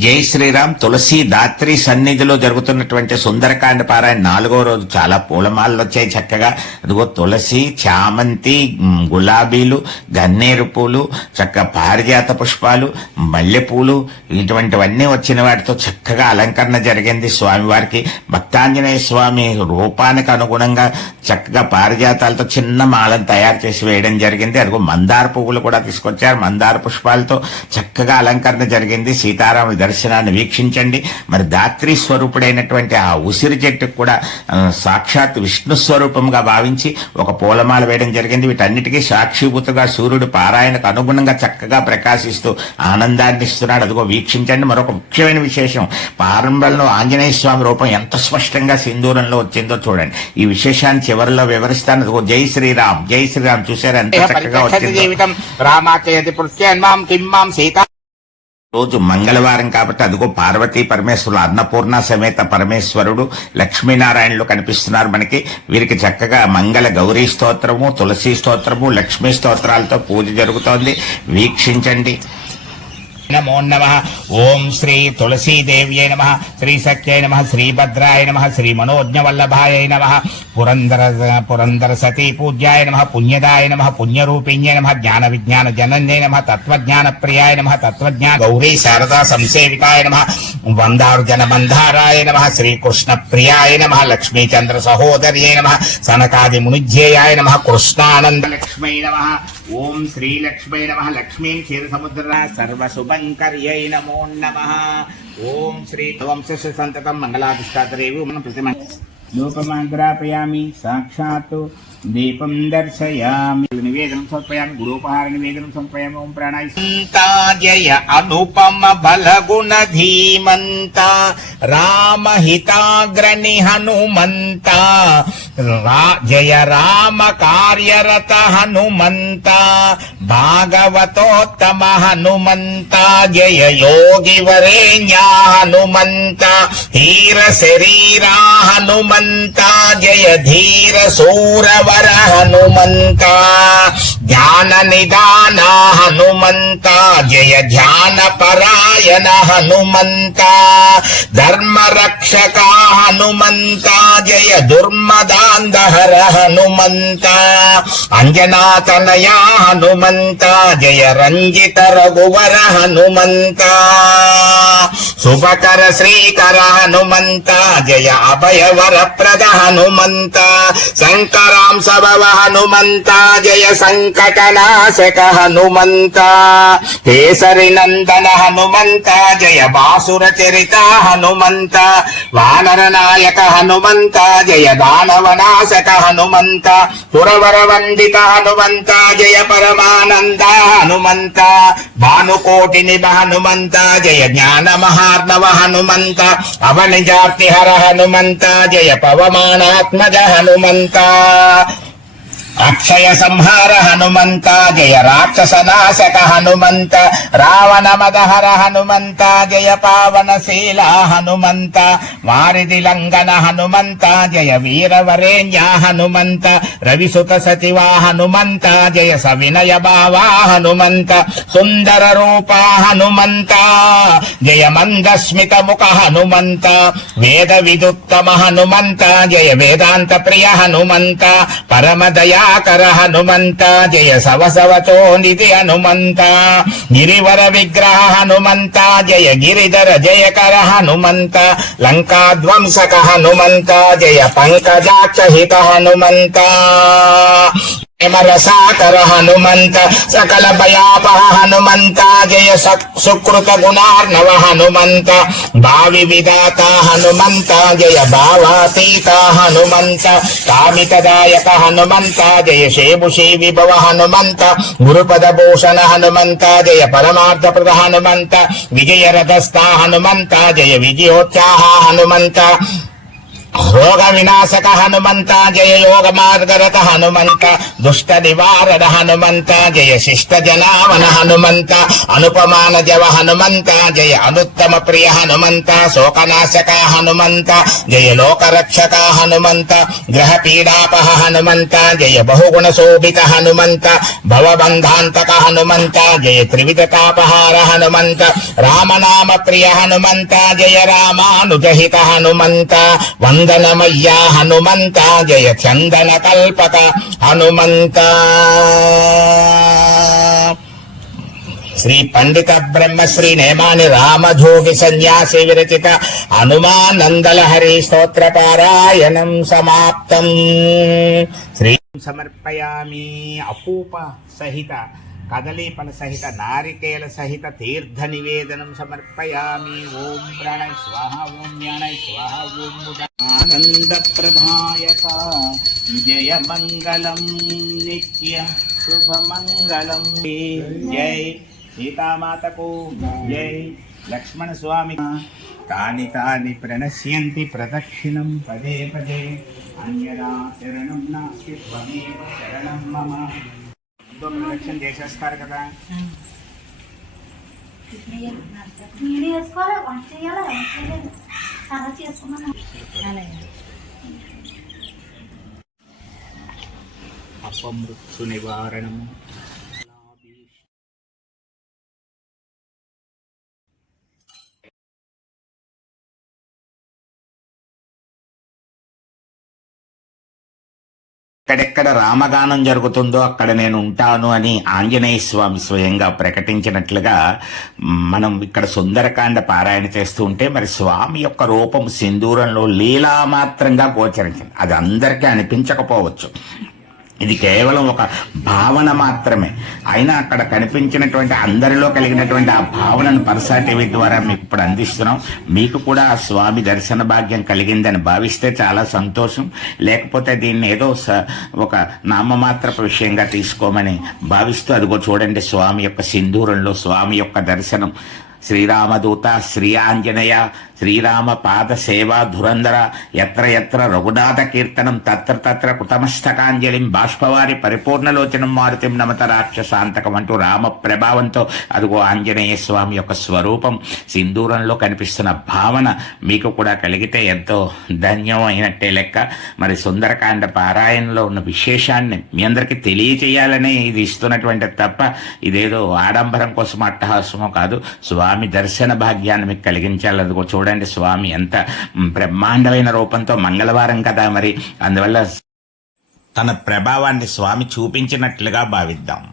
జై శ్రీరామ్ తులసి దాత్రి సన్నిధిలో జరుగుతున్నటువంటి సుందరకాండ పారాయణ నాలుగో రోజు. చాలా పూలమాలలు వచ్చాయి చక్కగా. అదిగో తులసి చామంతి గులాబీలు గన్నేరు పూలు చక్క పారిజాత పుష్పాలు మల్లెపూలు ఇటువంటివన్నీ వచ్చిన వాటితో చక్కగా అలంకరణ జరిగింది స్వామివారికి. భక్తాంజనేయ స్వామి రూపానికి అనుగుణంగా చక్కగా పారిజాతాలతో చిన్న మాలను తయారు చేసి వేయడం జరిగింది. అదిగో మందార పువ్వులు కూడా తీసుకొచ్చారు. మందార పుష్పాలతో చక్కగా అలంకరణ జరిగింది. సీతారాముల దర్శనాన్ని వీక్షించండి. మరి దాత్రి స్వరూపుడైనటువంటి ఆ ఉసిరి చెట్టుకు కూడా సాక్షాత్ విష్ణు స్వరూపంగా భావించి ఒక పూలమాల వేయడం జరిగింది. వీటన్నిటికీ సాక్షిభూతగా సూర్యుడు పారాయణకు అనుగుణంగా చక్కగా ప్రకాశిస్తూ ఆనందాన్ని ఇస్తున్నాడు. అదిగో వీక్షించండి. మరొక ముఖ్యమైన విశేషం. ప్రారంభంలో ఆంజనేయ స్వామి రూపం ఎంత స్పష్టంగా సింధూరంలో వచ్చిందో చూడండి. ఈ విశేషాన్ని చివరిలో వివరిస్తాను. అదిగో జై శ్రీరామ్ జై శ్రీరామ్. చూసారు ఎంత చక్కగా వచ్చిందో. రోజు మంగళవారం కాబట్టి అదిగో పార్వతీ పరమేశ్వరులు అన్నపూర్ణ సమేత పరమేశ్వరుడు లక్ష్మీనారాయణలు కనిపిస్తున్నారు మనకి. వీరికి చక్కగా మంగళ గౌరీ స్తోత్రము తులసి స్తోత్రము లక్ష్మీ స్తోత్రాలతో పూజ జరుగుతోంది. వీక్షించండి. నమో నమ ఓం శ్రీ తులసీదేవ్యై నమ శ్రీ సత్యై నమ శ్రీభద్రాయ నమ శ్రీమనోజ్ఞవల్లభాయ నమ పురందర పురందర సతీ పూజ్యాయ నమ పుణ్యదాయ నమ పుణ్యరూపిణ్యై నమ జ్ఞాన విజ్ఞాన జనన్యై నమ తత్వజ్ఞాన ప్రియాయ నమ తత్వజ్ఞాన గౌరీ శారదా సంసేవితాయ నమ వందారు జన బంధారాయ నమ శ్రీకృష్ణ ప్రియాయ నమ లక్ష్మీచంద్ర సహోదర్యై నమ సనకాది మునిధ్యేయాయ నమ కృష్ణానంద లక్ష్మై నమ ఓం శ్రీలక్ష్మై నమ లక్ష్మీ క్షీర సముద్ర సర్వశుభంకర్యై నమో నమ. ఓం శ్రీ వంశ సంతతం మంగళాధిష్టాతరేవి మనం ప్రతి లోపమాగ్రాపయామి సాక్షాత్ దీపం దర్శయామి. నివేదనం సమర్పయామి గురోపహార నివేదనం సమర్పయామి ఓం ప్రాణాయ జయ అనుపమ బలగుణ ధీమంత రామహితాగ్రణి హనుమంత జయ రామ కార్యరత హనుమంత భాగవతోత్తమ హనుమంత జయ యోగి వరేణ్యా హనుమంత ధీర శరీరా హనుమంత జయ ధీర సూరవర హనుమంతా. జ్ఞాన నిదాన హనుమంత జయ ధ్యాన పరాయణ హనుమంత ధర్మ రక్షక హనుమంత జయ దుర్మదాంధహర హనుమంత అంజనాతనయ హనుమంత జయ రంజిత రఘువర హనుమంత శుభకర శ్రీకర హనుమంత జయ అభయ వరప్రద హనుమంత శంకరాం సభవ హనుమంత జయ సంకటనాశక హనుమంత కేసరి నందన హనుమంత జయ బాసుర చరిత హనుమంత వానర నాయక హనుమంత జయ దానవ నాశక హనుమంత పురవర వందిత హనుమంత జయ పరమానంద హనుమంత భానుకోటిని హనుమంత జయ జ్ఞాన మహా మహార్ణవ హనుమంత అవనిజాతి హర హనుమంత జయ పవమానాత్మజ హనుమంత అక్షయ సంహార హనుమంత జయ రాక్షస నాశక హనుమంత రావణ మదహర హనుమంత జయ పావన శీల హనుమంత వారిది లంగన హనుమంత జయ వీరవరేణ్య హనుమంత రవిసుత సచివ హనుమంత జయ సవినయ భావా హనుమంత సుందర రూప హనుమంత జయ మందస్మిత ముఖ హనుమంత వేద విదుత్తమ హనుమంత జయ వేదాంత ప్రియ హనుమంత పరమ దయాకర హనుమంత జయ సవసవతో నిధి హనుమంత గిరివర విగ్రహ హనుమంత జయ గిరిధర జయకర హనుమంత లంకా ధ్వంసక హనుమంత జయ పంకజాక్ష హిత హనుమంత. రసాకర హనుమంత సకల భయాపహ హనుమంత జయ సత్- సుకృత గుణార్ణవ హనుమంత భావి విధాత హనుమంత జయ భావాతీత హనుమంత కామితదాయక హనుమంత జయ శేభుషీ విభవ హనుమంత గురుపద భూషణ హనుమంత జయ పరమార్థప్రద హనుమంత విజయ రథస్థ హనుమంత జయ విజయోత్సాహ హనుమంత రోగ వినాశక హనుమంత జయ యోగ మార్గరత హనుమంత దుష్ట నివారణ హనుమంత జయ శిష్ట జనావన హనుమంత అనుపమాన జవ హనుమంత జయ అనుత్తమ ప్రియ హనుమంత శోకనాశక హనుమంత జయ లోకరక్షక హనుమంత గ్రహ పీడాపహ హనుమంత జయ బహుగుణ శోభిత హనుమంత భవబంధాంతక హనుమంత జయ త్రివిధ తాపహార హనుమంత రామనామ ప్రియ హనుమంత జయ రామానుజహిత హనుమంత వంద చందనమయ్యా హనుమంత జయ చందన కల్పక హనుమంత శ్రీ పండిత బ్రహ్మశ్రీ నేమాని రామధోగి సన్యాసి విరచిత హనుమానందల హరి స్తోత్ర పారాయణం సమాప్తం శ్రీ సమర్పయామి అపూప సహిత కదలీపల సహిత నారికేల సహిత తీర్థ నివేదనం సమర్పయామి. ఓం ప్రాణయ స్వాహ ఓం జ్ఞానయ స్వాహ ఓం ఆనంద ప్రధాయక జయ మంగళం నిత్య శుభమంగళం. జై సీతామాతకు జై లక్ష్మణ స్వామి తాని తాని ప్రణశ్యంతి ప్రదక్షిణం పదే పదే. అన్యదా శరణం నాస్తి త్వమేవ శరణం మమ. ఎంతో ప్రదక్షిణ చేసేస్తారు కదా. నేను వేసుకోవాలి వంట చేయాలి వంట చేయలేదు సంగతి చేసుకున్నాను అపమృత్యు నివారణము ఎక్కడెక్కడ రామగానం జరుగుతుందో అక్కడ నేను ఉంటాను అని ఆంజనేయ స్వామి స్వయంగా ప్రకటించినట్లుగా మనం ఇక్కడ సుందరకాండ పారాయణ చేస్తూ ఉంటే మరి స్వామి యొక్క రూపం సింధూరంలో లీలామాత్రంగా గోచరించింది. అది అందరికీ అనిపించకపోవచ్చు. ఇది కేవలం ఒక భావన మాత్రమే. అయినా అక్కడ కనిపించినటువంటి అందరిలో కలిగినటువంటి ఆ భావనను పర్సా టీవీ ద్వారా మీకు ఇప్పుడు అందిస్తున్నాం. మీకు కూడా ఆ స్వామి దర్శన భాగ్యం కలిగిందని భావిస్తే చాలా సంతోషం. లేకపోతే దీన్ని ఏదో స- ఒక నామమాత్రపు విషయంగా తీసుకోమని భావిస్తూ అదిగో చూడండి స్వామి యొక్క సింధూరంలో స్వామి యొక్క దర్శనం. శ్రీరామదూత శ్రీ ఆంజనేయ శ్రీరామ పాద సేవా ధురంధర ఎత్ర ఎత్ర రఘునాథ కీర్తనం తత్ర తత్ర కృతమస్తకాంజలిం బాష్పవారి పరిపూర్ణలోచనం మారుతిం నమత రాక్షసాంతకం అంటూ రామ ప్రభావంతో అదిగో ఆంజనేయ స్వామి యొక్క స్వరూపం సింధూరంలో కనిపిస్తున్న భావన మీకు కూడా కలిగితే ఎంతో ధన్యమైనట్టే లెక్క. మరి సుందరకాండ పారాయణలో ఉన్న విశేషాన్ని మీ అందరికీ తెలియచేయాలని ఇది ఇస్తున్నటువంటి తప్ప ఇదేదో ఆడంబరం కోసం అట్టహాసమో కాదు. స్వామి దర్శన భాగ్యాన్ని మీకు కలిగించాలి అదిగో చూడండి. స్వామి ఎంత బ్రహ్మాండమైన రూపంతో మంగళవారం కదా మరి. అందువల్ల తన ప్రభావాన్ని స్వామి చూపించినట్లుగా భావిద్దాం.